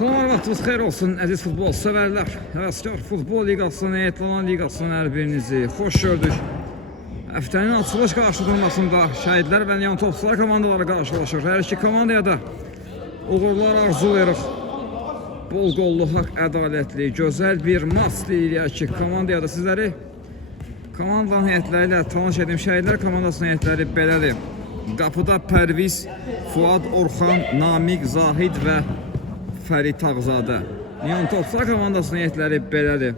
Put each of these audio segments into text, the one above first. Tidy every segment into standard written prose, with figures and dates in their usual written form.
Salam, vaxtınız xeyir olsun, əziz futbol sevərlər. Həvəskar Futbol Liqasının, Etlanan Liqasının hər birinizi xoş gördük. Həftənin açılış qarşıdurmasında Şəhidlər və Neon Topçular komandaları qarşılaşır. Hər iki komandaya da uğurlar arzulayırıq. Bol qollu, haqq ədalətli, gözəl bir maç deyirik ki, komandaya da sizləri komandanın heyətləri ilə tanış edim. Şəhidlər komandasının heyətləri belədir. Qapıda Pərviz, Fuad, Orxan, Namiq, Zahid və Fərid Tağzadə. Neon Topçular komandasının heyətləri belədir.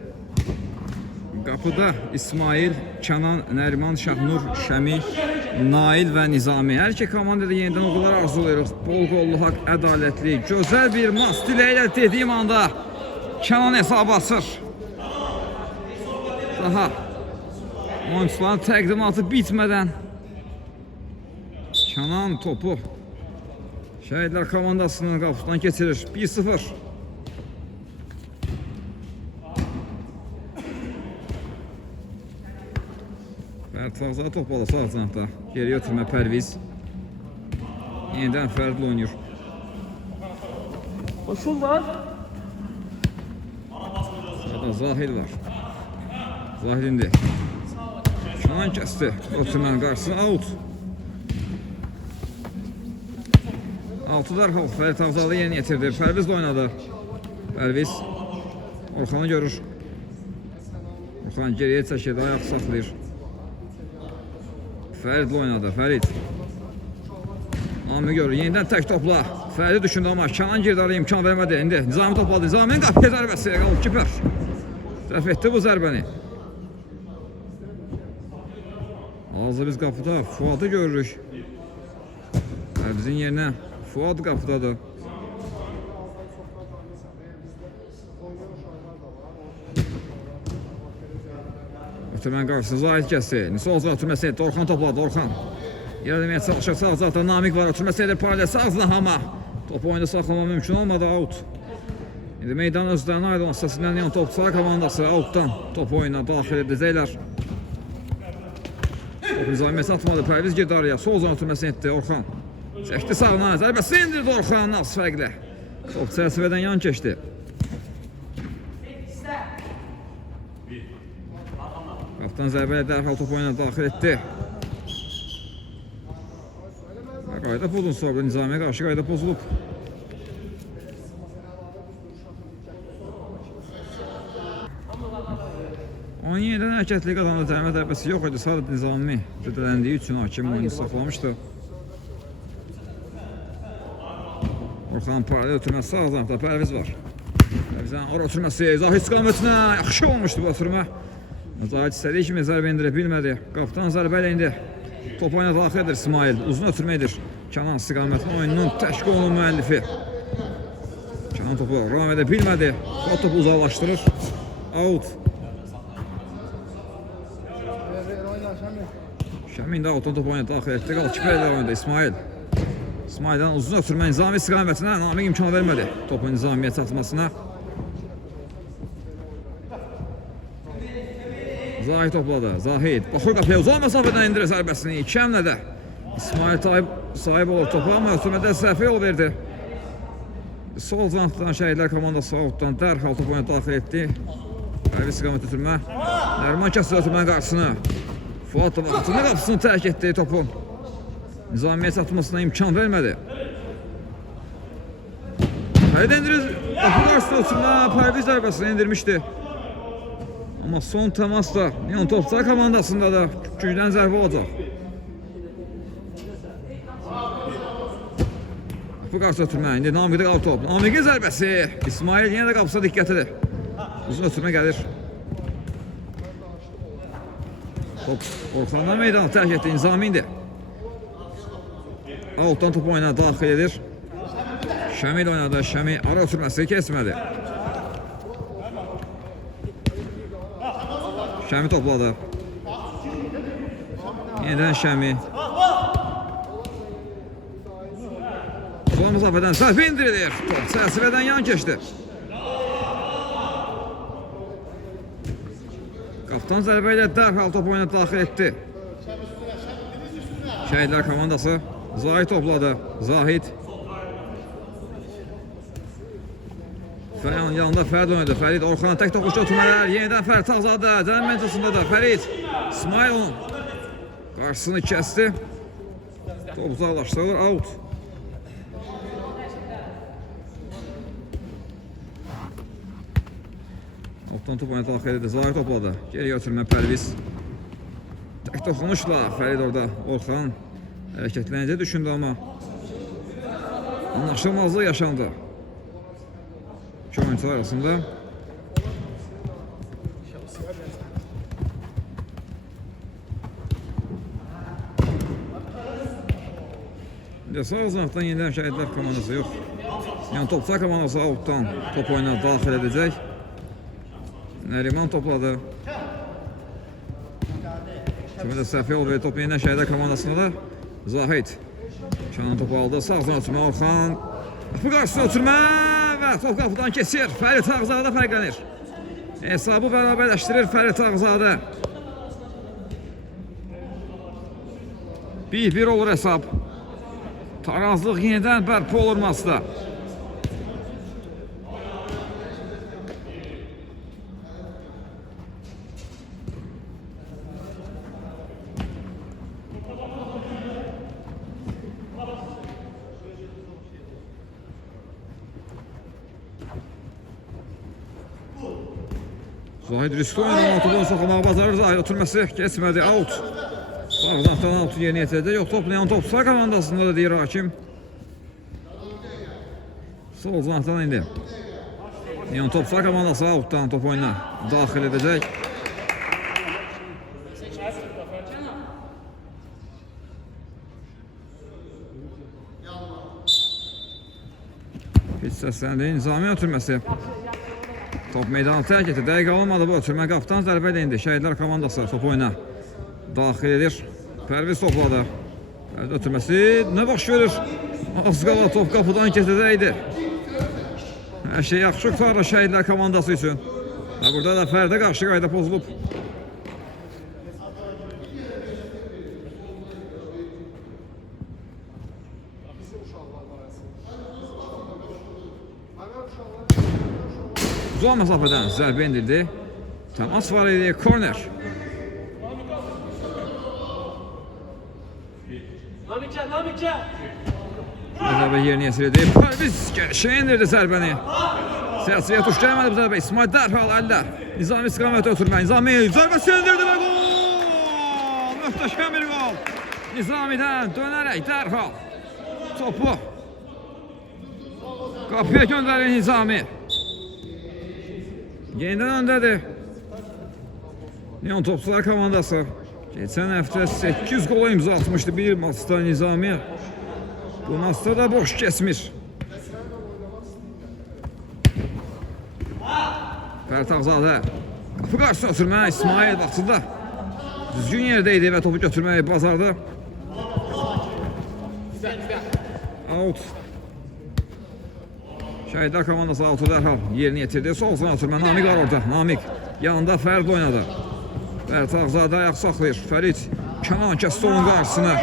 Qapıda İsmail, Kənan, Nəriman, Şahnur, Şəmi, Nail və Nizami. Hər iki komandada yenidən uğurlar arzulayırıq. Bol qollu, haqq ədalətli, gözəl bir maç diləylə dediyim anda Kənan hesab açır. Daha oyuncuların təqdimatı bitmədən Kənan topu Şəhidlər komandasının qapısından keçirir. 1-0. Fərid Tağzadə top alır sağ cinahda. Geriyə ötürmə Pərviz. Yenidən Fəridlə oynayır. Koşul var. Sağda Zahid var. Zahid indi. Kənan kəsdi. Ötürmənin qarşısına out. 6 dərhal Fərid Tağzadə yeni yetirdi. Pərviz də oynadı. Pərviz Orxanı görür. Orxan geriyə çəkirdi, ayaq saxlayır. Fəridlə oynadı. Fərid Nami görür. Yenidən tək topla. Fərid düşündü amma Kənan girdi araya imkan vermədi. İndi Nizami topladı. Nizaminin qapıya zərbəsi. Golkiper səhv etdi bu zərbəni. Hazır biz qapıda Fuadı görürük. Pərvizin yerinə Fuad qapıdadır. Ötürmənin qarşısını Zahid kəsdi. Sol zah ötürməsi etdi. Orxan topladı. Orxan yerləməyə çalışır. Sağ zahda Namik var. Ötürməsi edir. Paralel sağ zahama. Topu oyunda saxlama mümkün olmadı. Out. İndi meydan özlərinə ayrılan səsindən Neon Topçular komandası outdan topu oyuna daxil edəcəklər. Topu Nizamiyyət atmadı. Pərviz girdi araya. Sol zah ötürməsi etdi. Orxan çəkdi sağına, zərbəsi indirdi Orxan az fərqlə. Top çərçivədən yan keçdi. Qaptan zərbələ dərhal top oyuna daxil etdi. Qayda pozun sonra Nizamiyə qarşı qayda pozulub. Onun yenidən hərəkətli qadanda cərimə dərbəsi yox idi. Sadəcə Nizami düdələndiyi üçün hakim oyunu saxlamışdı. Orxan paralel ötürməsi sağ zahda Pərviz var. Pərvizdən ora ötürməsi Zahid istiqamətinə yaxşı olmuşdu bu ötürmə. Zahid istədiyi kimi zərbə indirə bilmədi. Qapıdan zərbə ilə indi top oyuna daxil edir İsmail. Uzun ötürmə edir. Kənan istiqamətinə oyunun təşkilatının müəllifi. Kənan topu ram edə bilmədi. O topu uzaqlaşdırır. Out. Şəmi indi outdan top oyuna daxil etdi. Qalkiperlə oyunda İsmail. İsmail'dən uzun ötürmə Nizami istiqamətinə Namik imkan vermədi topun Nizamiyə çatmasına. Zahid topladı. Zahid baxır qapıya uzaq məsafədən indirə zərbəsini. 2 həmlədə İsmail sahib olur topu amma ötürmədə səhvə yol verdi. Sol zanatdan Şəhidlər komandası outdan dərhal topu oyuna daxil etdi. Pərviz istiqamət ötürmə. Nəriman kəsdi ötürmənin qarşısını. Fuad da vaxtında qapısını tərk etdi topu. Nizamiyə çatmasına imkan vermədi. Fərid indirir. Qapı qarşısında ötürmə Pərviz zərbəsini indirmişdi. Amma son təmasda Neon Topçular komandasında da gücdən zərbə olacaq. Qapı qarşısında ötürmə. İndi Namiqdə qalır top. Namiqin zərbəsi. İsmail yenə də qapısına diqqətidir. Uzun ötürmə gəlir. Top Orxandan meydanı tərk etdi. Nizami indi. Altdan topu oyuna daxil edir. Şəmi ilə oynadı. Şəmi ara ötürməsi kesmədi. Şəmi topladı. Yenidən Şəmi. Son məsafədən səhv indirilir. Top çərçivədən yan keçdi. Qaptan zərbə ilə dərhal topu oyuna daxil etdi. Şəhidlər komandası Zahid topladı. Zahid Yanında Fərid oynadı. Fərid Orxana tək toxuş ötürmələr. Yenidən Fərid Tağzadə. Cələm məncəsində də Fərid. İsmail onun qarşısını kəsdi. Top uzaqlaşdırılır. Out. Altdan top oynadı daxil edir. Zahir topladı. Geri götürmə Pərviz. Tək toxunuşla Fərid orada Orxan hərəkətlənəcək düşündü amma anlaşılmazlıq yaşandı. İki oyuncular arasında. Sağ uzaqdan yenidən Şəhidlər komandası yox. Yəni Topçular komandası outdan top oyuna daxil edəcək. Nəriman topladı. Kimi də səhv yol verdi top yenidən Şəhidlər komandasına da Zahid. Şanan topu aldı. Sağ uzun ötürmə Orxan. Bu qarşısına ötürmə və top qapıdan keçir. Fərid Tağzadə fərqlənir. Hesabı bərabərləşdirir Fərid Tağzadə. 1-1 olur hesab. Tarazlıq yenidən bərpa olur masda. Zahid riskli oynadan otobunu saxlamağı bacarır. Zahid oturması keçmədi. Out. Bağzaqdan altı yerinə yetirəcək. Yox, toplayan Topçular komandasında da deyir hakim. Sol uzaqdan indi. Yəni Topçular komandası outdan top oyuna daxil edəcək. Heç səsləndi. Nizami ötürməsi. Top meydanı tərk etdi. Dəqiq alınmadı bu ötürmə. Qapıdan zərbə də indi. Şəhidlər komandası top oyuna daxil edir. Pərviz topladı. Pərviz ötürməsi nə baş verir? Az qala top qapıdan keçəcəkdi. Hər şey yaxşı qurtardı Şəhidlər komandası üçün. Və burada da Fərdə qarşı qayda pozulub. Uzun məsafədən zərbə indirdi. Təmas var idi. Korner. Zərbə yerinə yetirildi. Pərviz gəlişə indirdi zərbəni. Siyasiyə tuş gəlmədi bu zərbə. İsmail dərhal əldə. Nizami istiqamətə ötürmə. Nizami zərbəsi indirdi və gol! Möhtəşəm bir gol. Nizamidən dönərək dərhal topu qapıya göndərir Nizami. Yenidən öndədir. Neon Topçular komandası. Geçən həftə 8 qola imza atmışdı bir maçda Nizami. Bu maçda da boş keçmiş. Fərid Tağzadə. Qapı qarşısına ötürmə İsmail vaxtında düzgün yerdə idi və topu götürməyi bacardı. Out. Şəhidlər komandası out'u dərhal yerini yetirdi. Sol sına ötürmə. Namik var orada. Namik. Yanında Fərid oynadı. Fərid Tağzadə ayaq saxlayır. Fərid Kənan kəsdi onun qarşısına.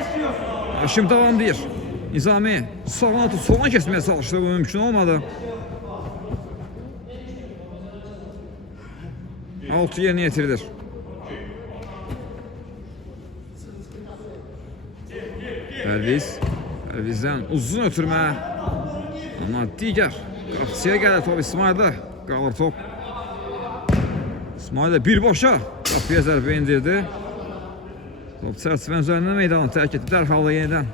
Haşim davam deyir. Nizami sağdan atıb soldan kesməyə çalışdı. Bu mümkün olmadı. Out'u yerini yetirilir. Pərvizdən uzun ötürmə. Amma digər qapıçıya gəlir top İsmail'də. Qalır top. İsmail də birbaşa qapıya zərbə indirdi. Top çərçivənin üzərində meydanı tərk etdi. Dərhal yenidən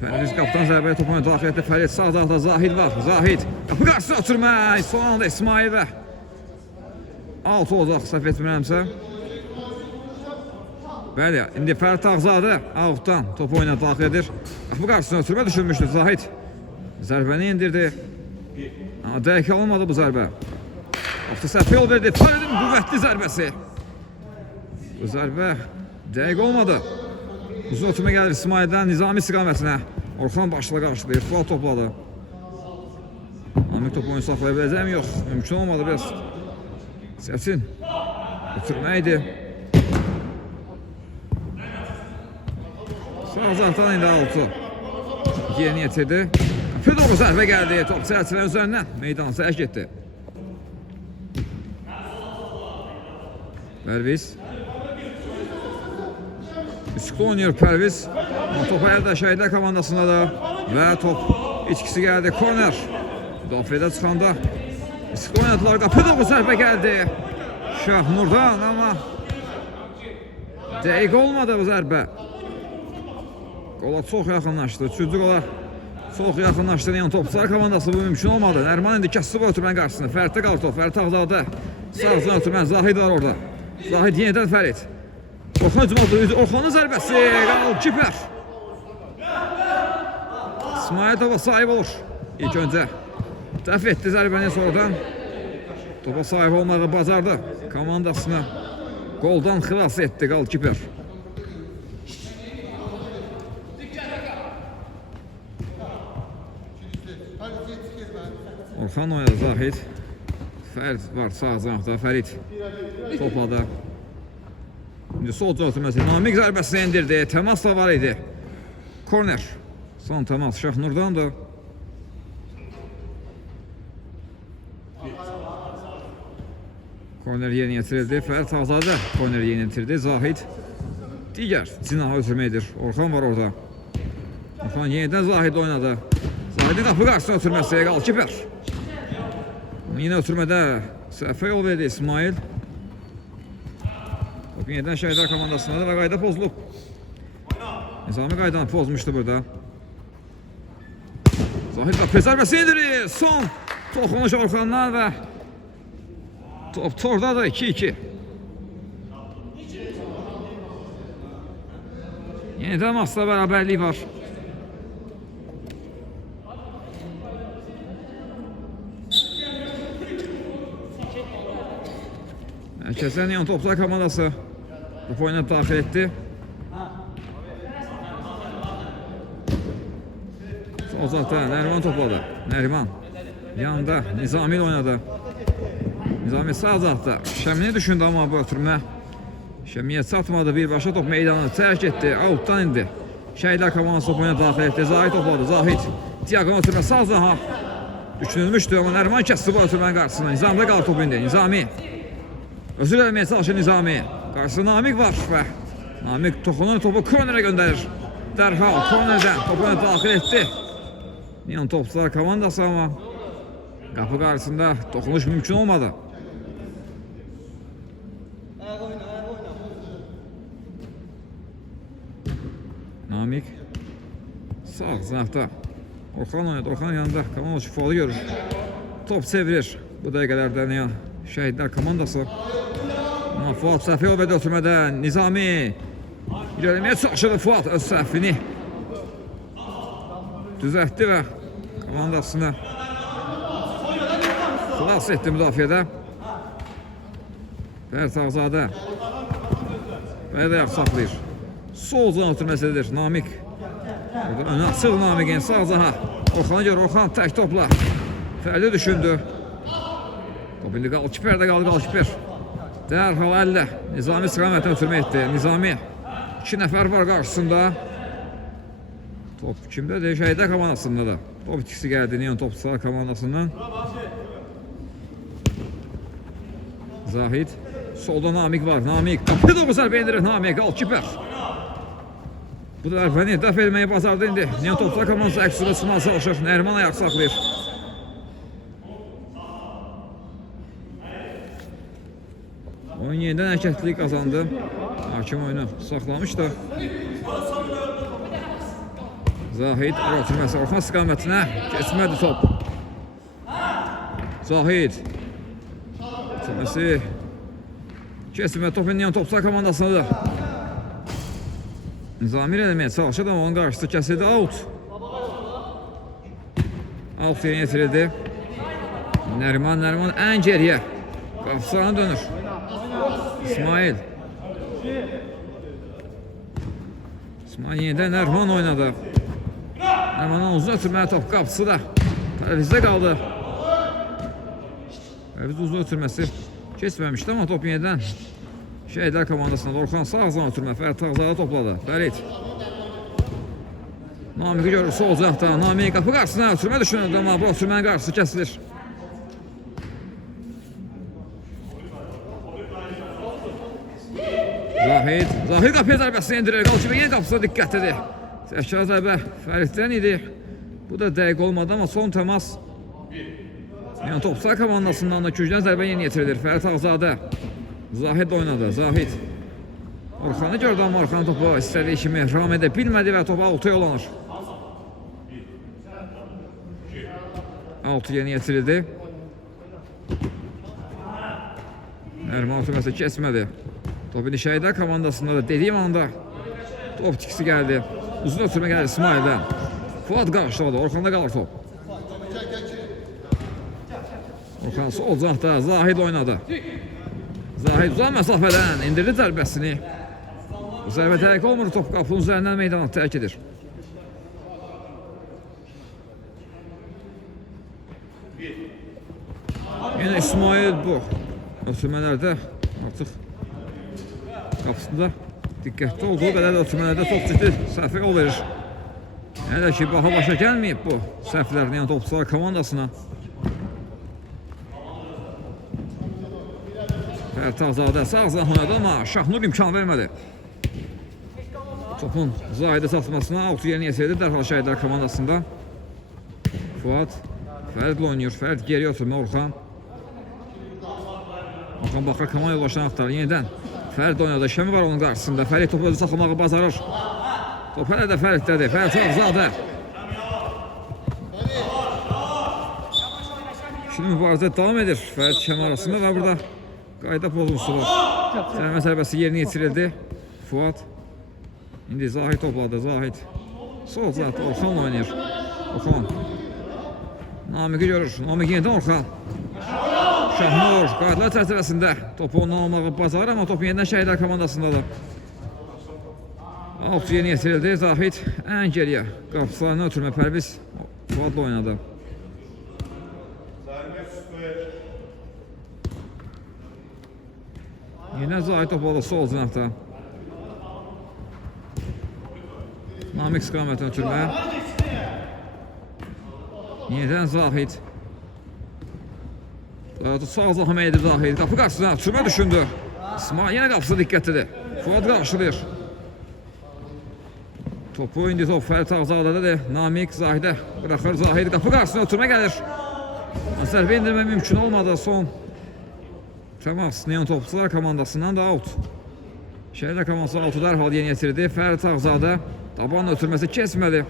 Pərviz qapıdan zərbəyə topunu daxil etdi. Fərid sağ tarafda Zahid var. Zahid qapı qarşısına ötürmə. Son anda İsmail və alt olacaq səhv etmirəmsə. Bəli, indi Fərid Tağzadə outdan top oyuna daxil edir. Qapı qarşısına ötürmə düşürmüşdü Zahid. Zərbəni indirdi. Dəqiq alınmadı bu zərbə. Vaxtı səhv yol verdi. Fəridin qüvvətli zərbəsi. Bu zərbə dəqiq olmadı. Uzun ötürmə gəlir İsmail'dən Nizami istiqamətinə. Orxan başla qarşılayır. Fuat topladı. Amik topu oyunu saxlaya biləcək mi? Yox. Mümkün olmadı biraz. Səsin. Ötürmə idi. Sağ zartan indi altı. Yerini yetirdi. Fedor zərbə gəldi. Top çərçivənin üzərindən meydan səhər getdi. Pərviz. Üsküdə oynayır Pərviz. Top əldə Şəhidlər komandasında da. Və top içkisi gəldi. Korner. Müdafiədə çıxanda. Üsküdə oynadılar. Fedor zərbə gəldi. Şahnurdan amma dəqiq olmadı bu zərbə. Qola çox yaxınlaşdı. Üçüncü qola çox yaxınlaşdı. Yəni topçular komandası bu mümkün olmadı. Nərman indi kəsdi bu ötürmənin qarşısında. Fəriddə qalır top. Fərid Ağzadə. Sağcın ötürmən. Zahid var orada. Zahid yenidən Fərid. Orxan hücum oldu. Orxanın zərbəsi. Kiper. İsmailova sahib olur. İlk öncə. Dəf etdi zərbəni sonradan. Topa sahib olmağı bacardı. Komandasını goldan xilas etdi Kiper. Orxan oynadı Zahid. Fərid var sağ cənahda. Fərid topladı. İndi sol cəhətməsi. Namik zərbəsini endirdi. Təmas da var idi. Korner. Son təmas Şahnurdandır. Korner yeni yetirildi. Fərid Ağzadə korner yeni yetirdi. Zahid digər cinaha ötürməkdir. Orxan var orada. Orxan yenidən Zahid oynadı. Zahidin qapı qarşısına ötürməsi. Kiper. Yine ötürmədə səhvə yol verdi İsmail. Top yenidən Şəhidlər komandasında və qayda pozulub. Nizami qaydanı pozmuşdu burada. Zahid qapı zərbəsi indirir. Son toxunuş Orxandan və top tordadır 2-2. Yenidən masada bərabərlik var. Mərkəzdən yan toplar komandası top oyuna daxil etdi. Uzaqda Nəriman topladı. Nəriman yanında Nizami oynadı. Nizami sağ uzaqda. Şəmini düşündü amma bu ötürmə Şəmiyə çatmadı. Birbaşa top meydanı tərk etdi. Outdan indi. Şəhidlər komandası top oyuna daxil etdi. Zahid topladı. Zahid diaqon ötürmə sağ uzağa düşünülmüşdü amma Nəriman kəsdi bu ötürmənin qarşısına. Nizamidə qalır top indi. Nizami özür eləməyə çalışır Nizami. Qarşısında Namik var və Namik toxunur topu kornerə göndərir. Dərhal kornerdən topuna daxil etdi. Yan topçular komandası amma qapı qarşısında toxunuş mümkün olmadı. Namik sağ zənafda. Orxan oynadı. Orxan yanında komanda şifalı görür. Top çevirir. Bu dəqiqələrdə yan Şəhidlər komandası. Fuat səhvi və ötürmədən Nizami ilerləməyə çalışırdı. Fuat öz səhvini düzəltdi və komandasını xilas etdi müdafiədə. Fərid Ağzadə və də saxlayır. Sol zon ötürməsidir Namik. Önə açıq Namikin sağ zaha. Orxana görə Orxan tək topla. Fərdi düşündü. Top indi Kiperdə qaldı Kiper. Dərhal əllə Nizami istiqamətini ötürmə etdi. Nizami 2 nəfər var qarşısında. Top kimdədir? Şəhidlər komandasında da. Top itkisi gəldi Neon topçular komandasından. Zahid. Solda Namik var. Namik qapı da bu zərbə endirir. Namik Kiper. Bu zərbəni dəf etməyi bacardı indi. Neon topçular komandası əksində çıxmağa çalışır. Nəriman ayaq saxlayır. Oyun yenidən hərəkətlilik qazandı. Hakim oyunu saxlamışdı. Zahid ötürməsi Orxan istiqamətinə keçmədi top. Zahid ötürməsi keçmədi top indi topçular komandasındadır. Nizami eləməyə çalışır amma onun qarşısı kəsildi. Out. Out yerinə yetirildi. Nəriman ən geriyə. Qapısına dönür. İsmail yenidən Nəriman oynadı. Nərimanın uzun ötürməli top qapısı da Pərvizdə qaldı. Pərviz uzun ötürməsi keçməmişdi amma top yenidən Şəhidlər komandasında Orxan sağ zan ötürmə. Fərid Ağzadə topladı. Fərid Namiqi görür sol cəhdə. Namiq qapı qarşısına ötürmə düşünürdü, amma bu ötürmənin qarşısı kəsilir. Zahid qapıya zərbəsini endirir. Qalçıbə yenə qapısına diqqətlidir. Təkrar zərbə Fəriddən idi. Bu da dəqiq olmadı, amma son təmas yəni Topçular komandasından da güclən zərbə yeni yetirilir. Fərid Ağzadə. Zahid oynadı. Zahid. Orxanı gördü, amma Orxan topu istədiyi kimi ram edə bilmədi və topu 6 yollanır. 6 yeni yetirildi. Ərman ötürməsi keçmədi. Topu Nişayda komandasında da dediyim anda top tikisi gəldi. Uzun ötürmə gəlir İsmail'dən. Fuad qarşıladı. Orxanda qalır top. Orxan sol cəhdə. Zahid oynadı. Zahid uzaq məsafədən indirdi zərbəsini. Bu zərbə tərk olmur. Top qapının üzərindən meydana tərk edir. Yenə İsmail bu ötürmələrdə artıq qapısında diqqətli olduğu qədər də ötürmələrdə top ciddi səhvə yol verir. Hələ ki, başa gəlməyib bu səhvlərin, yəni Topçular komandasına. Fərid Ağzadə sağ oynadı, amma Şahnur imkan vermədi. Topun Zahidə satmasına 6 yeni yesəydi dərhal Şəhidlər komandasında. Fuad Fəridlə oynayır. Fərid geriyə ötürmə Orxan. Orxan baxır, komanda yoldaşlarını axtarır. Yenidən Fərid oynadı. Şəmi var onun qarşısında. Fərid topu özü saxlamağı bacarır. Top hələ də Fəriddədir. Fərid Ağzadə. İkili mübarizə davam edir. Fərid Şəmi arasında və burada qayda pozuntusu var. Sərmə zərbəsi yerini yetirildi. Fuad. İndi Zahid topladı. Zahid. Sol zaten Orxanla oynayır. Orxan. Namiqi görür. Namiq yenidən Orxan. Şahnur qaydalar çərçivəsində topu ondan almağı bacarır, amma top yenidən Şəhidlər komandasındadır. 6 yeni yetirildi. Zahid ən geriyə qapılarına ötürmə Pərviz Fuadla oynadı. Yine Zahid topladı sol cinahda. Namik istiqamətini ötürmə. Yenidən Zahid. Sağ zahmə edib Zahid. Qapı qarşısına ötürmə düşündü. İsmail yenə qapısı diqqətlidir. Fuad qarşılayır. Topu indi top Fərid Ağzadədir. Namik Zahidə bıraxır. Zahid qapı qarşısına ötürmə gəlir. Zərbə indirmə mümkün olmadı. Son təmas Neon Topçular komandasından da out. Şəhidlər komandası out'u dərhal yeni yetirdi. Fərid Ağzadə tabanla ötürməsi keçmədi.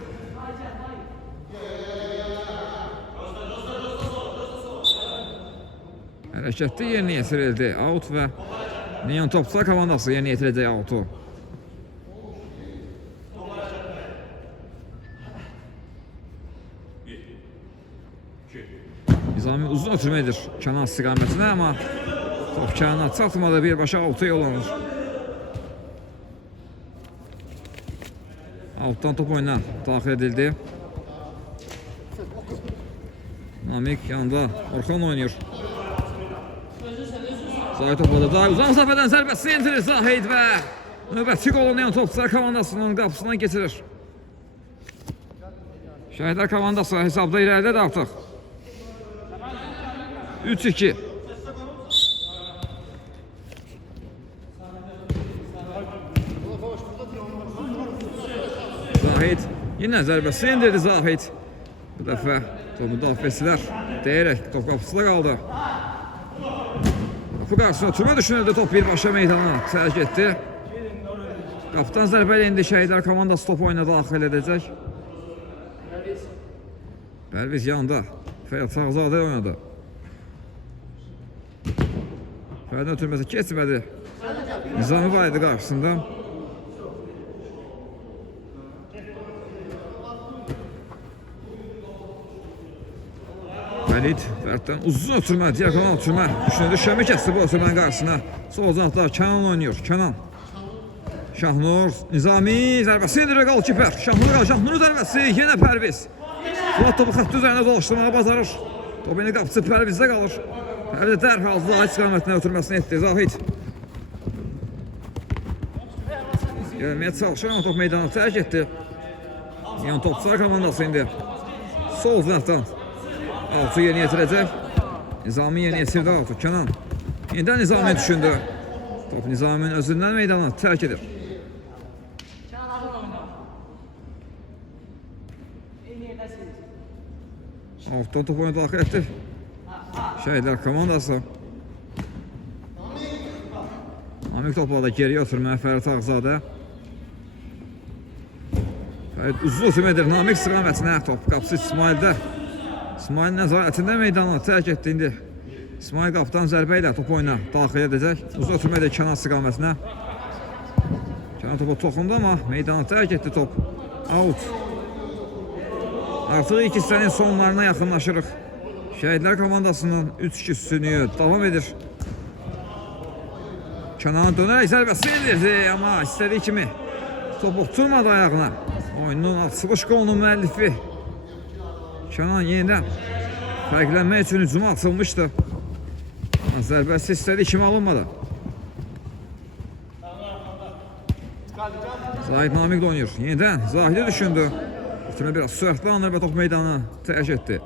Hərəkətli yeni yetirildi. Out və Neon Topçular komandası yeni yetirəcək out'u. Nizami uzun ötürmə edir Kənan istiqamətinə, amma top Kənana çatmadı, birbaşa out'a yollanır. Out'dan top oyuna daxil edildi. Namik yanında Orxan oynayır. Zahid topladı. Zahid uzun məsafədən zərbəsini endirir Zahid və növbəti qolu Neon Topçular komandasının qapısından geçirir. Şəhidlər komandası hesabda irəlidədir artıq. 3-2. Zahid yine zərbəsi indirdi Zahid. Bu dəfə müdafiəçilər deyərək top qapısında qaldı. Qapı qarşısına ötürmə düşünüldü, top birbaşa meydana sərc etdi. Qapıdan zərbə ilə indi Şəhidlər komandası top oyuna daxil edəcək. Pərviz yanında Fərid Ağzadə oynadı. Fəridin ötürməsi keçmədi. Nizami var idi qarşısında. Fərid Fəriddən uzun ötürmə, diagonal ötürmə. Düşünüldü, Şəmi kəsdi bu ötürmənin qarşısına. Sol uzaqda Kənan oynuyor. Kənan. Şahnur. Nizami zərbəsi indirir qalkiper. Şahnurun zərbəsi yenə Pərviz. Fuad topu xətti üzərində dolaşdırmağa bacarır. Top indi qapısı Pərvizdə qalır. Pərviz dərhal Zahid istiqamətinə ötürməsini etdi. Zahid. Gəlməyə çalışır, amma top meydana tərk etdi. Yan topçular komandası indi. Sol tərəfdən Altı yeni yetirəcək. Nizami yeni yetirdi Altı. Kenan. Yeniden Nizami düşündü. Top Nizami'nin özündən meydana terk edir. Alttan top oyunu daxil etdi. Şəhidlər komandası. Namik topla da geriyə ötürməyə Fərid Ağzadə. Fərid uzun hücum edir. Namik istiqamətinə top. Qapısı İsmail'də. İsmail nəzarətində meydana tərk etdi indi. İsmail qapıdan zərbə ilə top oyuna daxil edəcək. Uzun hücum edir Kenan istiqamətinə. Kenan topa toxundu amma meydana tərk etdi top. Out. Artıq ilk hissənin sonlarına yaxınlaşırıq. Şəhidlər komandasının 3-2 üstünlüyü davam edir. Kenan dönərək zərbəsi indirdi, amma istədiyi kimi top oturmadı ayağına. Oyunun açılış qolunun müəllifi Kenan yenidən fərqlənmək üçün hücuma atılmışdı. Zərbəsi istədiyi kimi alınmadı. Zahid Namik oynayır. Yenidən Zahidi düşündü. Bitirmə biraz sürətli anlar və top meydana tərk etdi.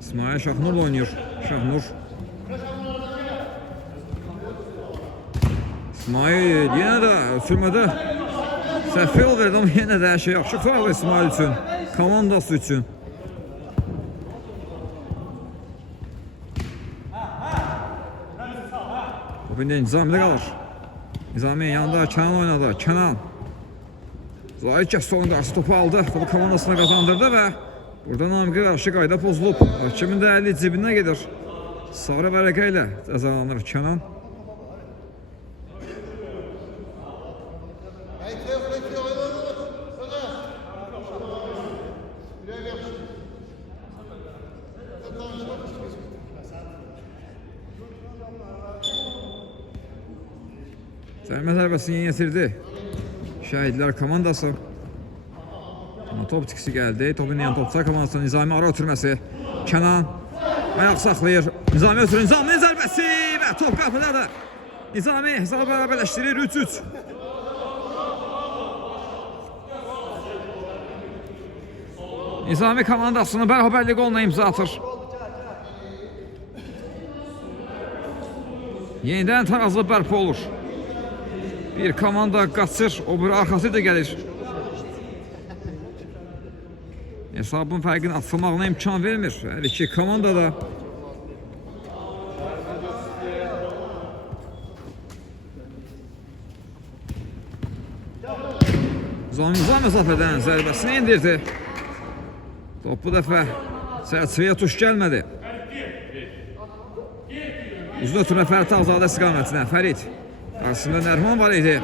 İsmail Şahnur oynuyor. Şahnur. İsmail yenə də sürmədə səhv yol verdi, amma yenə də hər şey yaxşı fəal İsmail üçün, komandası üçün. Top indi Nizami'də qalır. Nizami yanında Kenan oynadı. Kenan. Zahid Kəstolun qarşı topu aldı. Topu komandasına qazandırdı və burada Namikə qarşı qayda pozulub. Hakimin də əli cibinə gedir. Sarı vərəqə ilə cəzalanır Kenan. Zərmə zərbəsini yetirdi Şəhidlər komandası. Top tikisi gəldi. Topun yan topçular komandası Nizami ara ötürməsi. Kenan ayaq saxlayır. Nizami ötürür. Nizaminin zərbəsi və top qapıdadır. Nizami hesabı bərabərləşdirir 3-3. Nizami komandasını bərabərlik goluna imza atır. Yenidən tarazlıq bərpa olur. Bir komanda qaçır, o bir arxası da gəlir. Hesabın fərqini atılmağına imkan vermir. Hər iki komanda da. Uzun məsafədən zərbəsini indirdi. Top bu dəfə çərçivəyə tuş gəlmədi. Uzun ötürmə Fərid Ağzadə istiqamətinə. Fərid. Qarşısında Nərman var idi.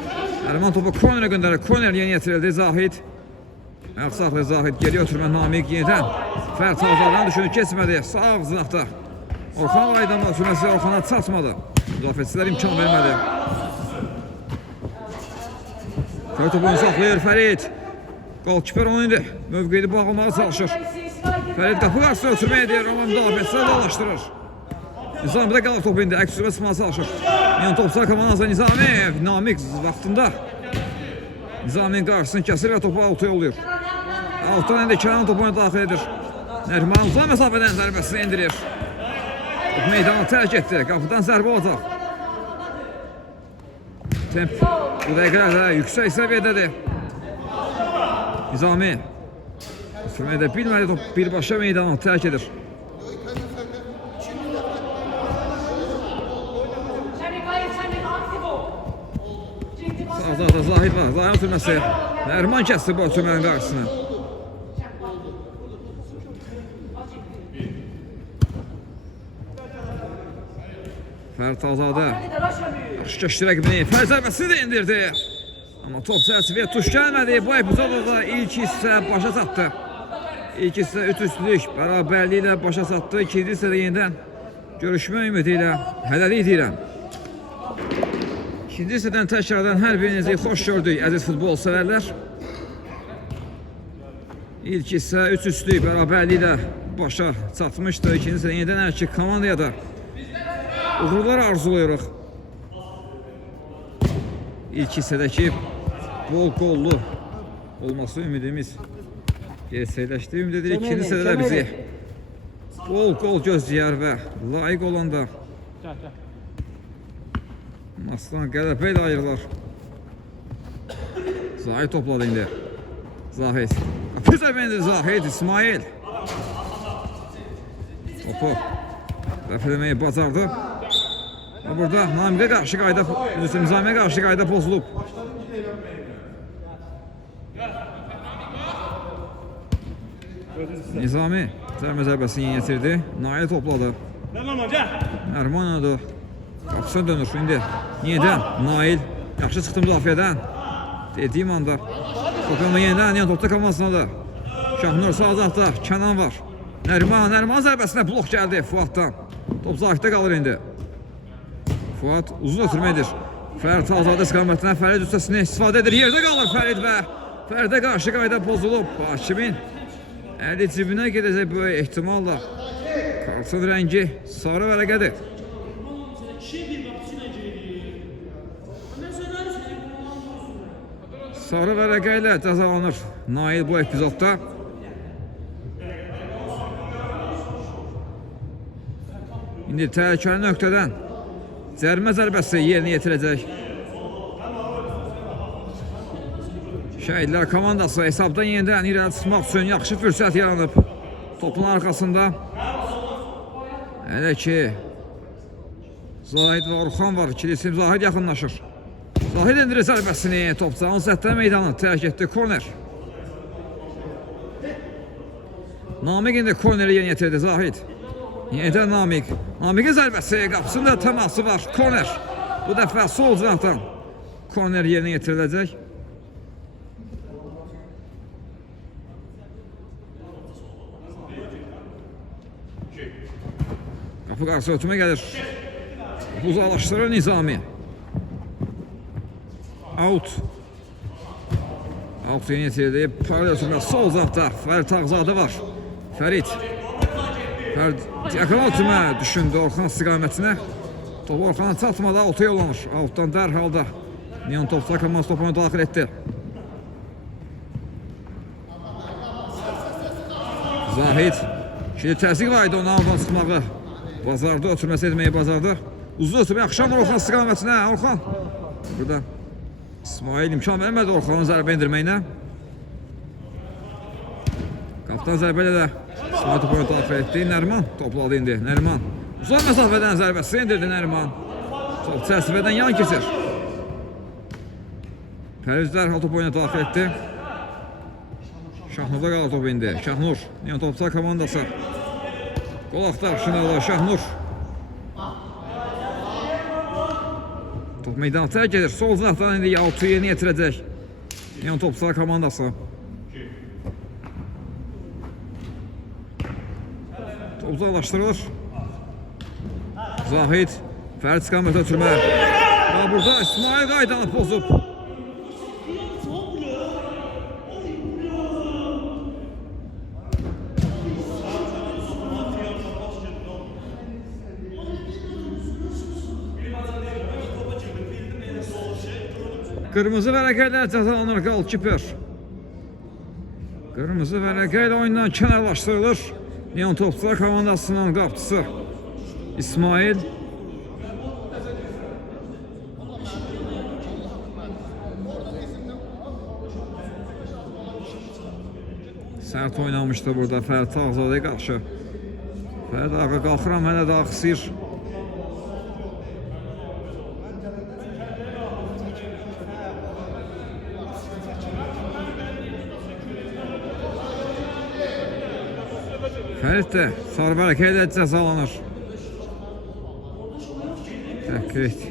Nərman topu kornerə göndərir. Korner yeni yetirildi. Zahid. Ayaq saxlayır Zahid. Geriyə ötürmə Namik yenidən. Fərid Ağzadən düşünü keçmədi. Sağ zınaqda. Orxan Aydan ötürməsi Orxana çatmadı. Müdafiəçilər imkan vermədi. Fərid topu saxlayır Fərid. Qalkiper onu indi. Mövqeyini bağlamağa çalışır. Fərid qapı qarşısına ötürmə edir. Amma müdafiəçilər dolaşdırır. Nizami də qalır topu indi. Əksürmə sıxmağa çalışır. Yəni topçular komandası Nizami. Namik vaxtında Nizami'nin qarşısını kəsir və topu alta yolluyor. Altdan indi Kenan topunu daxil edir. Nərman uzun məsafədən zərbəsini indirir. Top meydanı tərk etdi. Qapıdan zərbə olacaq. Temp bu dəqiqələrdə yüksək səviyyədədir. Nizami sürməyə də bilmədi. Top birbaşa meydanı tərk edir. Sağda Zahid var. Zahid sürməsi. Nərman kəsdi bu sürmənin qarşısını. Fərid Ağzadə qarşı keçdi rəqibini. Fərid zərbəsini də indirdi. Amma top çərçivəyə tuş gəlmədi. Bu epizodda da ilk hissə başa çatdı. İlk hissə 3-3'lük bərabərliyi ilə başa çatdı. İkinci hissədə yenidən görüşmə ümidi ilə hələlik deyirəm. İkinci hissədən təkrardan hər birinizi xoş gördük, əziz futbol sevərlər. İlk hissə 3-3'lük bərabərliyi ilə başa çatmışdı. İkinci hissədə yenidən hər iki komandaya da uğurlar arzulayırıq. İlk hissədəki bol qollu olması ümidimiz gerçəkləşdi. Ümid edirik ikinci hissədə bizi bol qol gözləyər və layiq olanda Aslan qələbə ilə ayırlar. Zahid topladı indi. Zahid. Güzel bendi Zahid İsmail. Topu dəfələməyi bacardı. Burada Namiqə qarşı qayda, Nizamiyə qarşı qayda pozulub. Nizami zərmə zərbəsini yetirdi. Nail topladı. Nərman oynadı. Qapısına dönür indi. Yenidən Nail. Yaxşı çıxdı müdafiədən. Dediyim anda. Topu yenidən yan topda komanasındadır. Şahnur sağcaqda. Kənan var. Nərman zərbəsinə blok gəldi Fuaddan. Top Zahiddə qalır indi. Fuad uzun ötürmədir. Fərid Azadə istiqamətinə Fərid üstəsini istifadə edir. Yerdə qalır Fərid və Fəridə qarşı qayda pozulub. Hakimin əli cibinə gedəcək böyük ehtimalla. Kartın rəngi sarı vərəqədir. Sarı vərəqə ilə cəzalanır Nail bu epizodda. İndi təhlükəli nöqtədən cərimə zərbəsi yerinə yetirəcək. Şəhidlər komandası hesabdan yenidən irəli çıxmaq üçün yaxşı fürsət yaranıb. Topun arxasında hələ ki Zahid və Orxan var. İkilisi Zahid yaxınlaşır. Zahid indirir zərbəsini. Topçağın zətdə meydanı tərk etdi. Korner. Namiq indi korneri yeni yetirdi Zahid. Yenidən Namiq. Namiqin zərbəsi, qapısında təması var. Korner. Bu dəfə sol cinahdan korner yerinə yetiriləcək. Qapı qarşı ötümə gəlir. Uzaqlaşdırır Nizami. Out. Out yeni yetirdi. Paralel ötümə sol cinahda Fərid Ağzadə var. Fərid. Yakın ötümə düşündü Orxan istiqamətinə. Topu Orxana çatmadı, auta yollanır. Outdan dərhalda Neon topçular komandası topunu daxil etdi. Zahid. Şimdi təzyiq var idi ona oradan çıxmağı. Bazardı, ötürməsi etməyi bazardı. Uzun ötümə yaxşamır Orxan istiqamətinə. Orxan. Burada İsmail imkan vermədi Orxanın zərbə indirməyinə. Qaptan zərbələ də İsmail topunu daxil etdi. Nərman topladı indi. Nərman. Uzun məsafədən zərbəsi indirdi Nərman. Top çərçivədən yan keçir. Pərviz dərhal topu oyuna daxil etdi. Şahnurda qalır topu indi. Şahnur. Neon topçular komandası. Qol axtarışını alır Şahnur. Top meydanı tərk edir. Sol cinahdan indi Yaltu yeni yetirəcək. Neon topçular komandası. Top uzaqlaşdırılır. Zahid. Fərid istiqamətə ötürmə. Və burada İsmail qaydanı pozub. Qırmızı vərəqə ilə cəzalanır qolkiper. Qırmızı vərəqə ilə oyundan kənarlaşdırılır. Neon topçular komandasının qapçısı İsmail. Sərt oynamışdı burada Fərid Ağzadəyə qarşı. Fərid ağa qalxıram, hələ də axsıyır. Fərid də sarı vərəqə ilə cəzalanır. Təhqir etdi.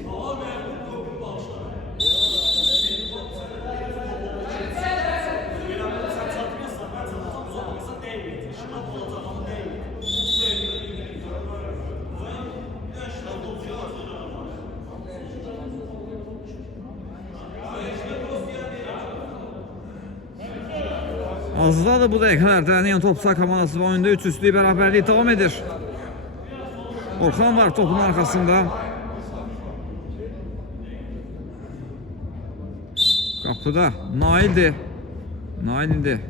Azdadır bu dəqiqələrdə Neon topçular komandası və oyunda 3-3'lük bərabərlik davam edir. Orxan var topun arxasında. Qapıda Nail'dir. Nail indi.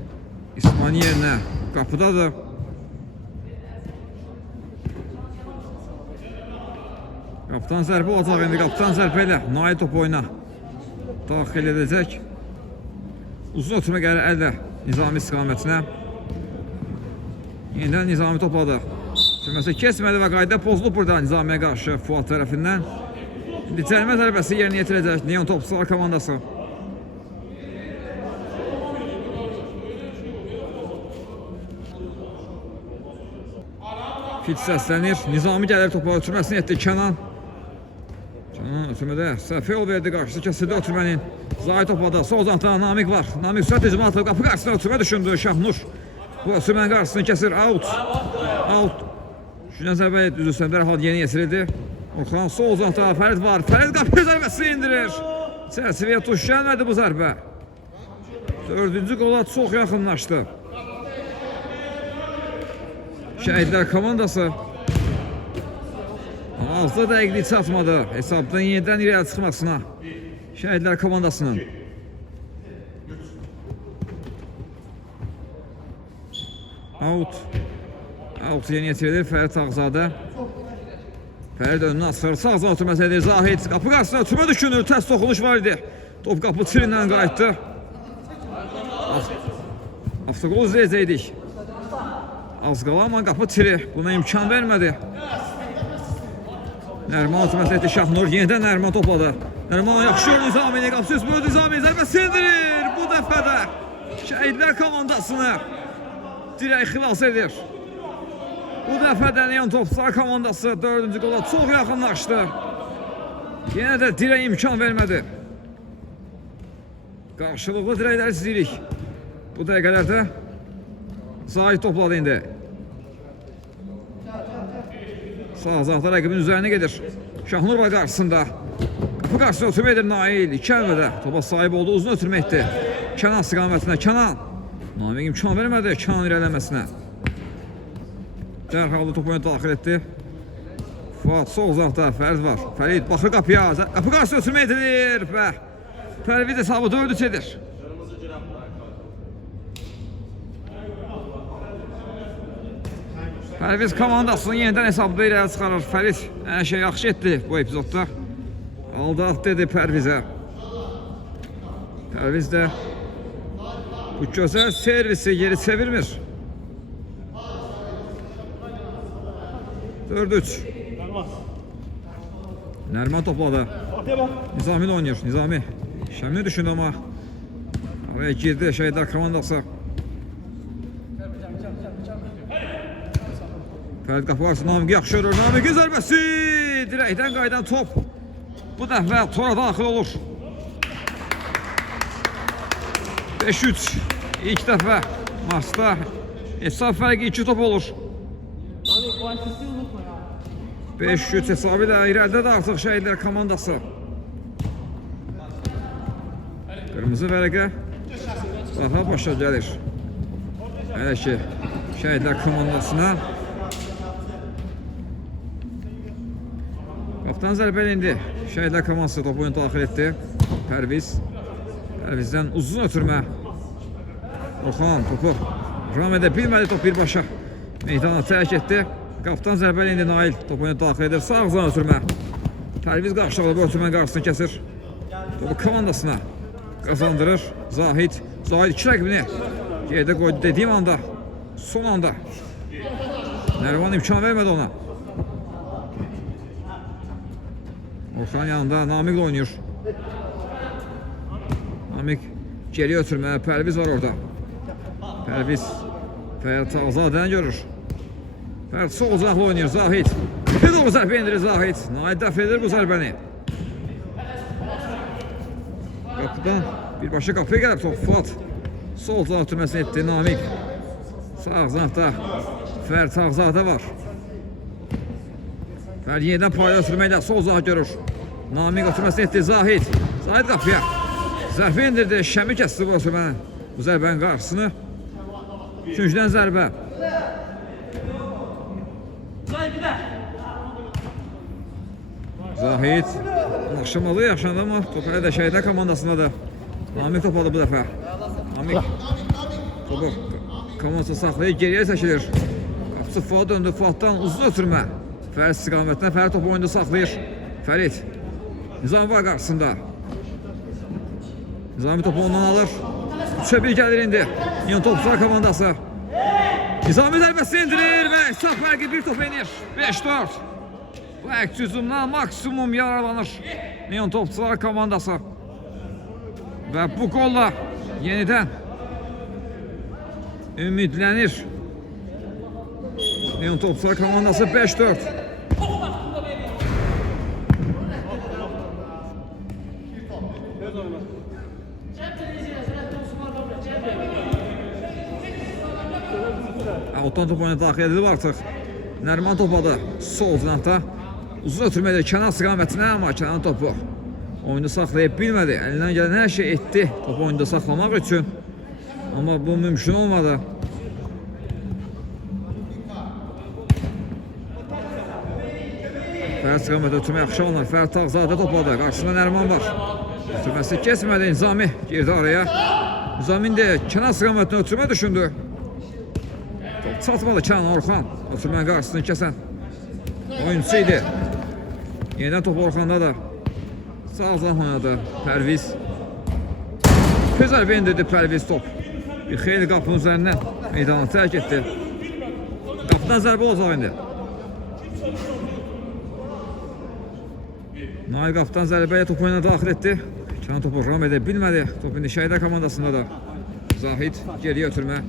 İsmail yerinə. Qapıdadır. Qapıdan zərbə olacaq indi. Qapıdan zərbə ilə Nail top oyuna daxil edəcək. Uzun ötürmə gəlir əllə Nizami istiqamətinə. Yenidən Nizami topladı. Sürməsi kesmədi və qayda pozulub burada Nizamiyə qarşı Fuad tərəfindən. İndi cərimə zərbəsi yerinə yetirəcək Neon Topçular komandası. Fit səslənir. Nizami gəlir topa ötürməsini etdi Kənan. Kənan ötürmədə səhv yol verdi, qarşısı kəsildi ötürmənin. Zahid topada, sol uzaqda Namik var. Namik sürət hücuma atıb, qapı qarşısına ötürmə düşündü Şahnur. Bu ötürmənin qarşısını kəsir, out. Out. Şundan zərbə düzülsən, dərhal yeni yesirildi. Orxan sol uzaqda, Fərid var. Fərid qapı zərbəsini indirir. Çərçivəyə tuş gəlmədi bu zərbə. Dördüncü qola çox yaxınlaşdı. Şəhidlər komandası azda dəqiqlik çatmadı hesabdan yenidən irəli çıxmasına Şəhidlər komandasının. Out. Out yeni yetirilir Fərid Ağzadə. Fərid önünü açır. Sağ ötürməsi edir Zahid. Qapı qarşısına ötürmə düşünür. Tərs toxunuş var idi. Top qapı tirindən qayıtdı. Avtogol izləyəcəkdik. Az qala amma qapı tiri. Buna imkan vermədi. Nərman ötürməsi etdi Şahnur. Yenidən Nərman topladı. Nərman yaxşı yol Nizami'ni qapısı üst bölü Nizami zərbəsi indirir. Bu dəfə də Şəhidlər komandasını dirək xilas edir. Bu dəfə də Neon Topçular komandası 4-cü qola çox yaxınlaşdı. Yenə də dirək imkan vermədi. Qarşılıqlı dirəkləri izləyirik. Bu dəqiqələrdə Zahid topladı indi. Sağ azaqda rəqibin üzərinə gedir. Şahnur var qarşısında. Qapı qarşısına ötürmə edir Nail. İki əlmədə topa sahib oldu. Uzun ötürmə etdi. Kənan istiqamətinə. Kənan. Namik imkan vermədi Kənan irələməsinə. Dərhalda topu oyuna daxil etdi. Fuad sol uzaqda. Fərid var. Fərid baxır qapıya. Qapı qarşısına ötürmə edilir. Və Pərviz hesabı 4-3 edir. Pərviz komandasını yenidən hesabda irəli çıxarır. Fərid hər şey yaxşı etdi bu epizodda. Aldat dedi Pərvizə. Pərviz də bu gözəl servisi geri çevirmir. 4-3. Nərman topladı. Nizami də oynayır. Nizami Şəmini düşündü amma araya girdi Şəhidlər komandası. Fərid qapı qarşısında Namik yaxşı görür. Namikin zərbəsi! Dirəkdən qaydan top. Bu dəfə tora daxil olur. 5-3. İlk dəfə maçda hesab fərqi 2 top olur. 5-3 hesabı ilə irəlidə də artıq Şəhidlər komandası. Qırmızı vərəqə daha başa gəlir. Hələ ki Şəhidlər komandasına. Qapıdan zərbə indi. Şəhidlər komandası topu oyunu daxil etdi. Pərviz. Pərvizdən uzun ötürmə. Orxan topu ram edə bilmədi. Top birbaşa meydana tərk etdi. Qapıdan zərbə indi Nail topu oyunu daxil edir. Sağ uzun ötürmə. Pərviz qarşıladı bu ötürmənin qarşısını kəsir. Topu komandasına qazandırır. Zahid. Zahid iki rəqibini yerdə qoydu dediyim anda. Son anda. Nərvan imkan vermədi ona. Orxan yanında Namik oynayır. Namik geri ötürmə. Pərviz var orada. Pərviz Fərid Ağzadəni görür. Fərid sol uzaqlı oynayır. Zahid. Bir doğru zərbə indirir Zahid. Nail dəf edir bu zərbəni. Qapıdan birbaşa qapıya gəlib top. Fuad sol uzaq ötürməsini etdi Namik. Sağ uzaqda Fərid Ağzadə var. Fərid yenidən payda ötürməklə sol uzaq görür. Namik ötürməsini etdi Zahid. Zahid qapıya zərbə indirdi. Şəmi kəsdi bu ötürmənin. Bu zərbənin qarşısını. Üçüncüdən zərbə. Zahid yaşamalı yaşandı ama top hələ də Şəhidlər komandasındadır. Namik topladı bu dəfə. Namik topu komandası saxlayıb geriyə çəkilir. Qapısı Fuad döndü. Fuaddan uzun ötürmə. Fərid istiqamətinə. Fərid topu oyunda saxlayır. Fərid. Nizami var qarşısında. Nizami topu ondan alır. 3'e 1 gəlir indi. Neon Topçular komandası. Nizami zərbəsi indirir və hesab fərqi bir top enir. 5-4. Bu hücumdan maksimum yararlanır Neon Topçular komandası. Və bu golla yenidən ümidlənir Neon Topçular komandası 5-4. Altdan top oyuna daxil edilib artıq. Nərman topadı sol cinahda. Uzun ötürmədə kənar istiqamətinə, amma kənar topu oyunu saxlaya bilmədi. Əlindən gələn hər şey etdi topu oyunda saxlamaq üçün. Amma bu mümkün olmadı. Fərid istiqaməti ötürmə yaxşı alınır. Fərid Tağzadə topladı. Qarşısında Nərman var. Ötürməsi kesmədi. Nizami girdi araya. Nizamin də kənar istiqamətinə ötürmə düşündü. Çatmadı Kənan Orxan. Ötürmənin qarşısını kəsən oyuncusu idi. Yenidən top Orxandadır. Sağ oynadı Pərviz. Gözəl bendirdi Pərviz top. Bir xeyli qapının üzərindən meydanı tərk etdi. Qapıdan zərbə olacaq indi. Nail qapıdan zərbəyə top oyuna daxil etdi. Kənan topu ram edə bilmədi. Top indi Şəhidlər komandasında da. Zahid geriyə ötürmə.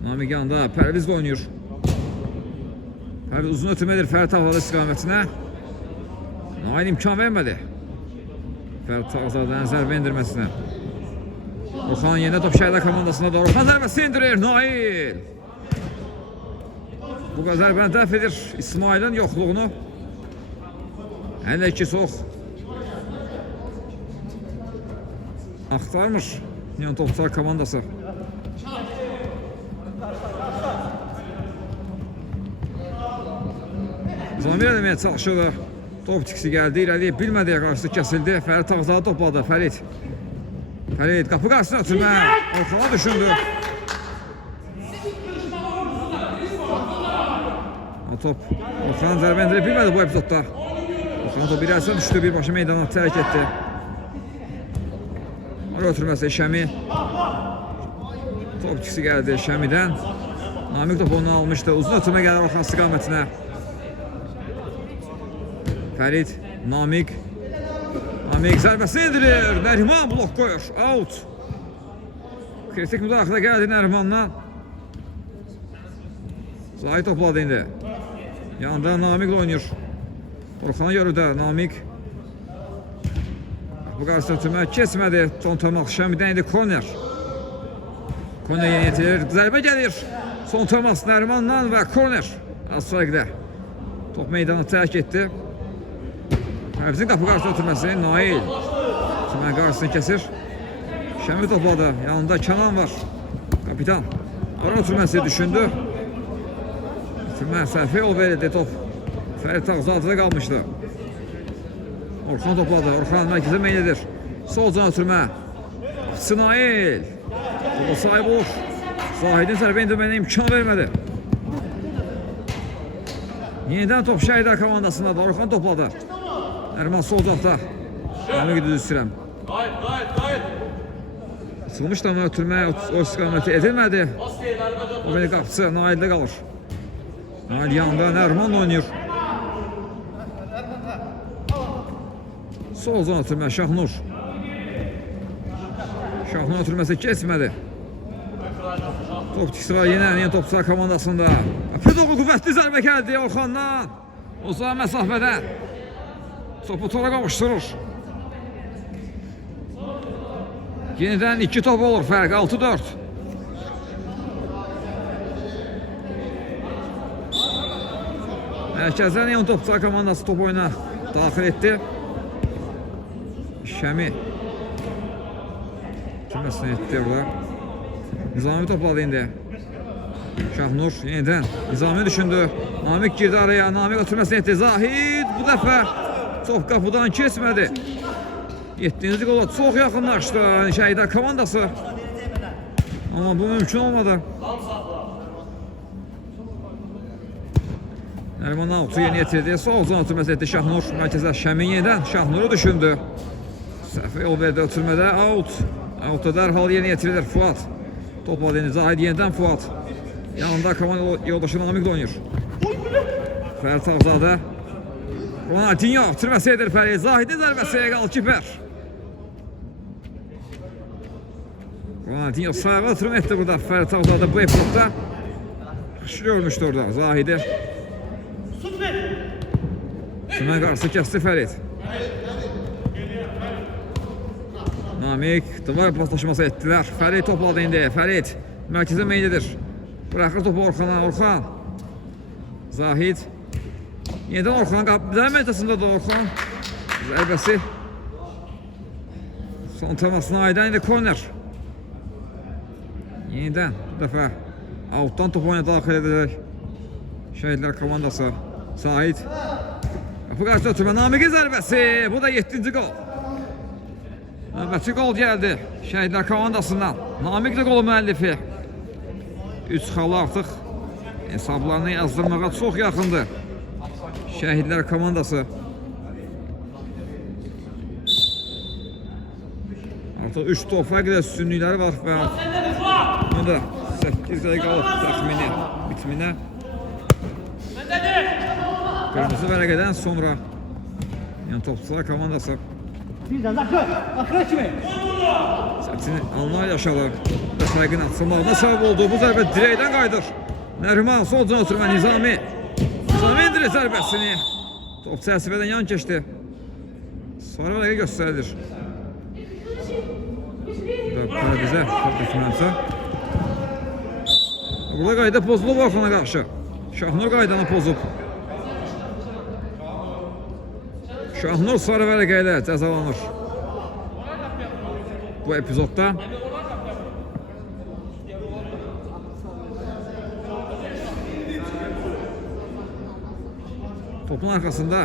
Namik yanında Pərviz də oynayır. Pərviz uzun ötürmədir Fərid Tağzadə istiqamətinə. Nail imkan vermədi Fərid Tağzadənin zərbə indirməsinə. Orxan yenə top Şəhidlər komandasında da. Orxan zərbəsi indirir Nail. Bu qədər zərbəni dəf edir İsmail'in yoxluğunu. Hələ ki sox axtarmış Neon Topçular komandası. Zamir eləməyə çalışırdı. Top tiksi gəldi, irəliyə bilmədiyə qarşısı kəsildi. Fərid Tağzadə topladı. Fərid. Fərid qapı qarşısına ötürmə. Orxana düşündü. O top Orxanın zərbə endirə bilmədi bu epizodda. Orxana top irəlisinə düşdü. Birbaşa meydana tərk etdi. Oraya ötürməsi Şəmi. Top tiksi gəldi Şəmidən. Namik top onu almışdı. Uzun ötürmə gəlir Orxan istiqamətinə. Fərid, Namik. Namik zərbəsi indirir. Nəriman blok qoyur. Out. Kritik müdaxilə gəldi Nərimandan. Zahid topladı indi. Yanında Namik oynayır. Orxana görür də Namik. Bu qarşısına ötürmə kesmədi. Son təmas Şəmidən indi korner. Korner yeni yetirir. Zərbə gəlir. Son təmas Nərimandan və korner. Az fərqlə. Top meydana tərk etdi. Pərvizin qapı qarşısına ötürməsi Nail. Şəmin qarşısını kəsir. Şəmi topladı. Yanında Kənan var. Kapitan. Ara ötürməsi düşündü. Ötürmə səhvə yol verildi top. Fərid Tağzadədə qalmışdı. Orxan topladı. Orxan mərkəzə meyl edir. Sol can ötürmə. Nail. Topa sahib olur. Zahidin zərbə indirməyinə imkan vermədi. Yenidən top Şəhidlər komandasında da Orxan topladı. Nərman sol cahda. Namik düz istəyirəm. Sıxılmış da ötürmə o istiqaməti edilmədi. O beni qapısı Naildə qalır. Nail yanında Nərman oynayır. Sol zon ötürmə Şahnur. Şahnur ötürməsi kesmədi. Top tiksi var yenə Neon Topçular komandasında. Fidoğlu qüvvətli zərbə gəldi Orxandan. Uzaq məsafədən. Topu tora qavuşturur. Yenidən 2 top olur fərq 6-4. Mərkəzdən Neon Topçular komandası top oyuna daxil etdi. Şəmi Tüməsini etdi burada. Nizami topladı indi. Şahnur yenidən Nizami düşündü. Namik girdi araya. Namik oturmasını etdi. Zahid bu dəfə top qapıdan keçmədi. 7-ci qola çox yaxınlaşdı Şəhidlər komandası. Amma bu mümkün olmadı. Nərman Avutu yeni yetirdi. Sol zon ötürməsi etdi Şahnur. Mərkəzdə Şəmin yenidən Şahnuru düşündü. Səhvə yol verdi ötürmədə. Avutda dərhal yeni yetirilir Fuat. Top aldı Zahid yenidən Fuat. Yanında komanda yoldaşı Namik oynayır. Fərid Ağzadə. Ronaldinho ötürməsi edir Fərid. Zahidin zərbəsi qalkiper. Ronaldinho sağa ötürmə etdi burada. Fərid Ağzadə bu epizodda yaxşı görmüşdü orada Zahidi. Sümən qarşı kəsdi Fərid. Namik duvar paslaşması etdilər. Fərid topladı indi. Fərid mərkəzə meylidir. Bıraxır topu Orxana. Orxan. Zahid. Yenidən Orxan qapıdan mərkəzindədir Orxan. Zərbəsi. Son təmasına aydan indi korner. Yenidən bu dəfə altdan topu oyuna daxil edəcək Şəhidlər komandası. Zahid. Qapı qarşı ötürmə. Namiqin zərbəsi. Bu da 7-ci qol. Növbəti qol gəldi Şəhidlər komandasından. Namiqli qolu müəllifi. 3 xalı artıq hesablarını yazdırmağa çox yaxındır Şəhidlər komandası. Artıq 3 top fərqlə üstünlükləri var və bunu da 8 dəqiqə qalıb təxmini bitminə. Qırmızı vərəqədən sonra yəni topçular komandası sətini alma yaşadı və fərqin atılmağına səbəb oldu. Bu zərbə dirəkdən qayıdır. Nərman sol can ötürmə Nizami. Nizami indirir zərbəsini. Top çərçivədən yan keçdi. Sarı vərəqə göstərilir. Pərdizə etmənsə. Burada qayda pozulub Orxana qarşı. Şahnur qaydanı pozub. Şahnur sarı vərəqə ilə cəzalanır bu epizodda. Topun arxasında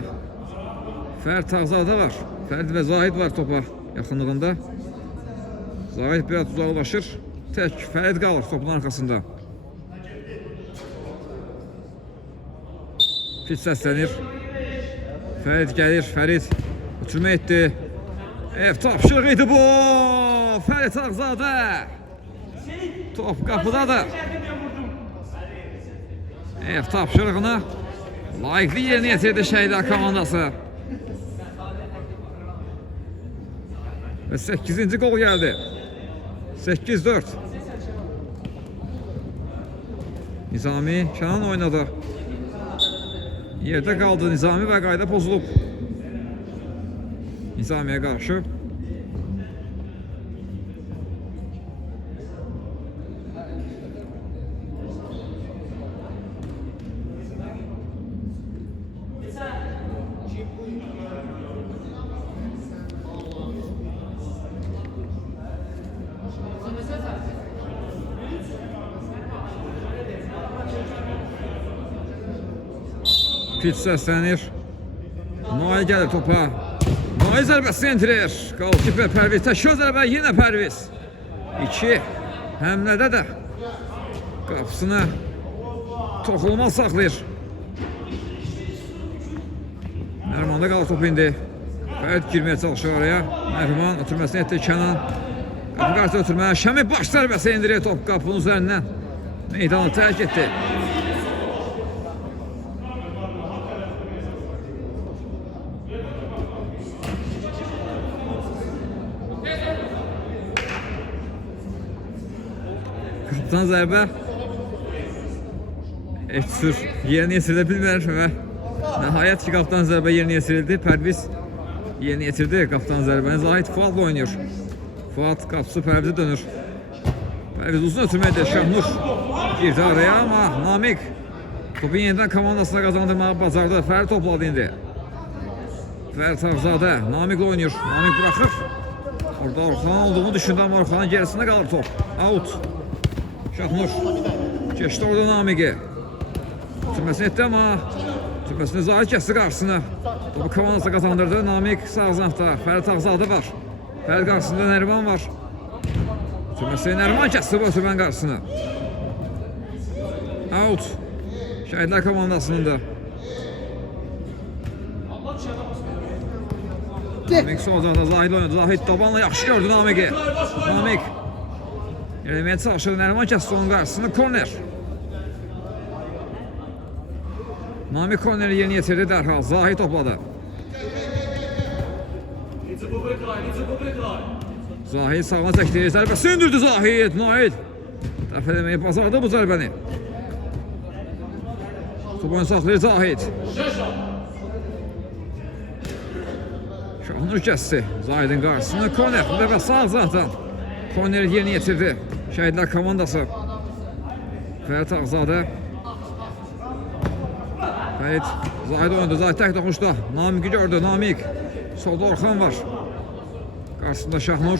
Fərid Ağzadə var. Fərid və Zahid var topa yaxınlığında. Zahid biraz uzaqlaşır. Tək Fərid qalır topun arxasında. Fit səslənir. Fərid gəlir. Fərid ötürmə etdi. Ev tapşırıq idi bu. Fərid Ağzadə. Top qapıdadır. Ev tapşırığını layiqli yerinə yetirdi Şəhidlər komandası. Və 8-ci qol gəldi. 8-4. Nizami Kənan oynadı. Yerdə qaldı Nizami və qayda pozulub. Nizamiyə qarşı. Fit səslənir. Noy gəlir topa. Noy zərbəsini indirir. Qalkiper Pərviz. Təşkil zərbə yenə Pərviz. 2. Həmlədə də qapısını toxulma saxlayır. Nərmanda qalır topu indi. Fərid girməyə çalışır oraya. Nərman ötürməsini etdi Kənan. Qapı qarşı ötürmə. Şəmi baş zərbəsi indirir top qapının üzərindən. Meydanı tərk etdi. Kaptan zərbə heç sür yerinə yetirilə bilmir və nəhayət ki kaptan zərbə yerinə yetirildi. Pərviz yerinə yetirdi kaptan zərbəni. Zahid Fuatla oynayır. Fuat qapısı Pərvizə dönür. Pərviz uzun ötürmədi. Şahnur girdi araya amma Namik topu yenidən komandasına qazandırmağı bacardı. Fərid topladı indi. Fərid Ağzadə Namiklə oynayır. Namik bıraxır. Orada Orxanın olduğunu düşündü amma Orxanın gerisində qalır top. Out. Şahnur geçti orada Namik'i. Tüməsini etdi amma tüməsini Zahid kəsdi qarşısını. Topu komandasına qazandırdı. Namik sağ zanaqda. Fərid Ağzadə var. Fərid qarşısında Nəriman var. Ötürməsi Nəriman kəsdi bu ötürmən qarşısına. Out. Şəhidlər komandasının da. Namik solcaqda Zahid oynadı. Zahid tabanla yaxşı gördü Namik'i. Namik. Eləməyə çalışır. Nəriman kəsdi onun qarşısını. Korner. Namik korneri yeni yetirdi dərhal. Zahid topladı. Zahid sağına çəkdi. Zərbəsi indirdi Zahid. Nail. Dəf eləməyi bazardı bu zərbəni. Topu saxlayır Zahid. Şahnur kəsdi Zahidin qarşısını. Korner. Bu dəfə sağ zaten. Korneri yeni yetirdi. Şəhidlər komandası. Fərid Ağzadə. Fərid. Zahid oynadı. Zahid tək toxunuşda. Namik'i gördü. Namik. Solda Orxan var. Qarşısında Şahnur.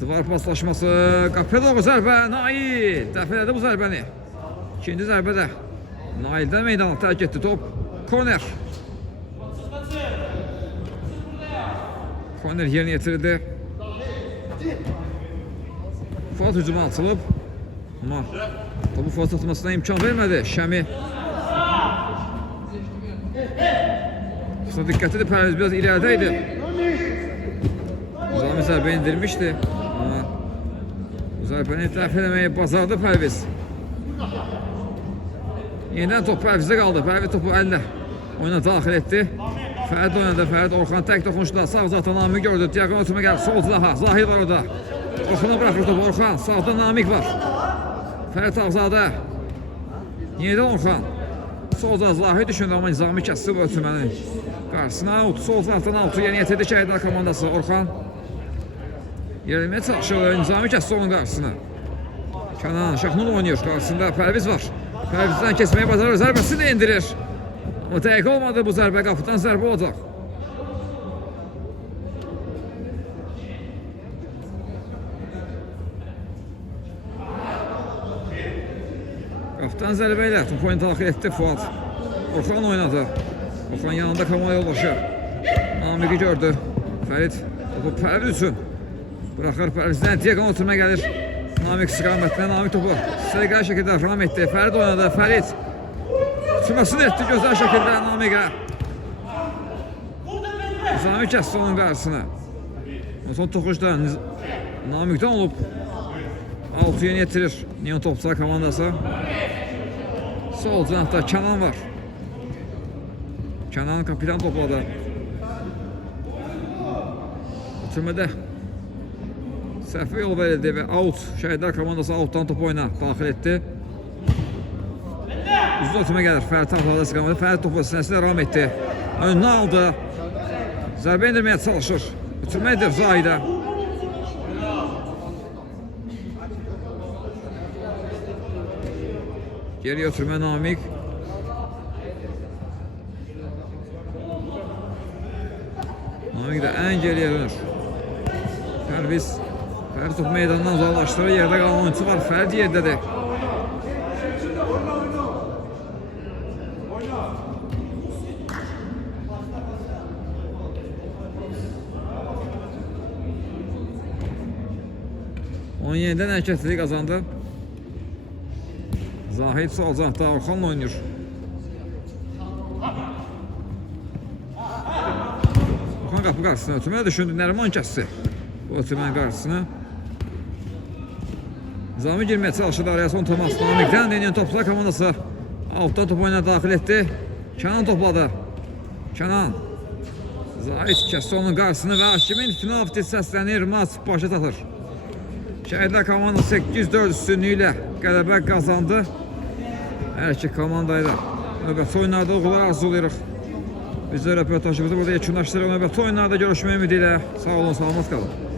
Divar paslaşması. Qapıya doğru zərbə. Nail. Dəf elədi bu zərbəni. İkinci zərbə də. Nail'dən meydana tərk etdi top. Korner. Korner yerini yetirildi. Fuat hücuma atılıb. Amma topu Fuat atmasına imkan vermədi Şəmi. Aslında diqqətlidir Pərviz, biraz ileride idi. Zami zərbə indirmişdi. Amma zərbəni dəf eləməyi bacardı Pərviz. Yeniden top Pərvizdə qaldı. Pərviz topu əllə oyuna daxil etdi. Fərid oynadı. Fərid Orxan tək toxunuşda sağ zaten Namik gördü. Diaqon ötürmə gəldi. Sol daha. Zahid var orada. Orxana bırakır topu. Orxan. Sağda Namik var. Fərid Ağzadə. Yeniden Orxan. Sol Zahid düşündü amma Nizami kəsdi bu ötürmənin qarşısına. Out. Sol zaten out'u yeni yetirdi Şəhidlər komandası. Orxan. Yerilməyə çalışır. Nizami kəsdi onun qarşısına. Kənan Şahnur oynuyor. Qarşısında Pərviz var. Pərvizdən kesməyi bacarır. Zərbəsi də indirir. O dəqiq olmadı bu zərbə. Qapıdan zərbə olacaq. Qapıdan zərbə ilə topu oyunu daxil etdi Fuat. Orxan oynadı. Orxan yanında Kamal yoldaşı. Namik'i gördü. Fərid topu Pərviz üçün bıraxır. Pərvizdən Diaqon oturma gəlir. Namik istiqamətlə. Namik topu səliqəli şəkildə ram etdi. Fərid oynadı. Fərid sürməsini etdi gözəl şəkildə Namik'ə. Nizami kəsdi onun qarşısına. Son toxuşda Namik'dən olub. Altı yeni yetirir Neon Topçular komandası. Sol cinahda Kənan var. Kənan kapitan topladı. Ötürmədə səhvə yol verildi və out. Şəhidlər komandası outdan topu oyuna daxil etdi. Uzun ötürmə gəlir. Fərid Ağzadə istiqaməti. Fərid topu sinəsində ram etdi. Önünü aldı. Zərbə indirməyə çalışır. Ötürmə edir Zahidə. Geri ötürmə Namik. Namik də ən geriyə dönür. Pərviz topu meydandan uzaqlaşdırır. Yerdə qalan oyuncu var. Fərid yerdədir. Onun yenidən hərəkətliliyi qazandı. Zahid sol cəhdə Orxanla oynayır. Orxan qapı qarşısına ötürməyə düşündü. Nəriman kəsdi bu ötürmənin qarşısına. Nizami girməyə çalışdı araya son təmas. Namik'dən Neon Topçular komandası altdan topu oyuna daxil etdi. Kənan topladı. Kənan. Zahid kəsdi onun qarşısını və hakimin final fiti səslənir. Maç başa çatır. Şəhidlər komandası 8-4 üstünlüyü ilə qələbə qazandı. Hər iki komandayla növbəti oyunlarda uğurlar arzulayırıq. Biz də röportajımızı burada yekunlaşdırırıq. Növbəti oyunlarda görüşmək ümidi ilə sağ olun, salamat qalın.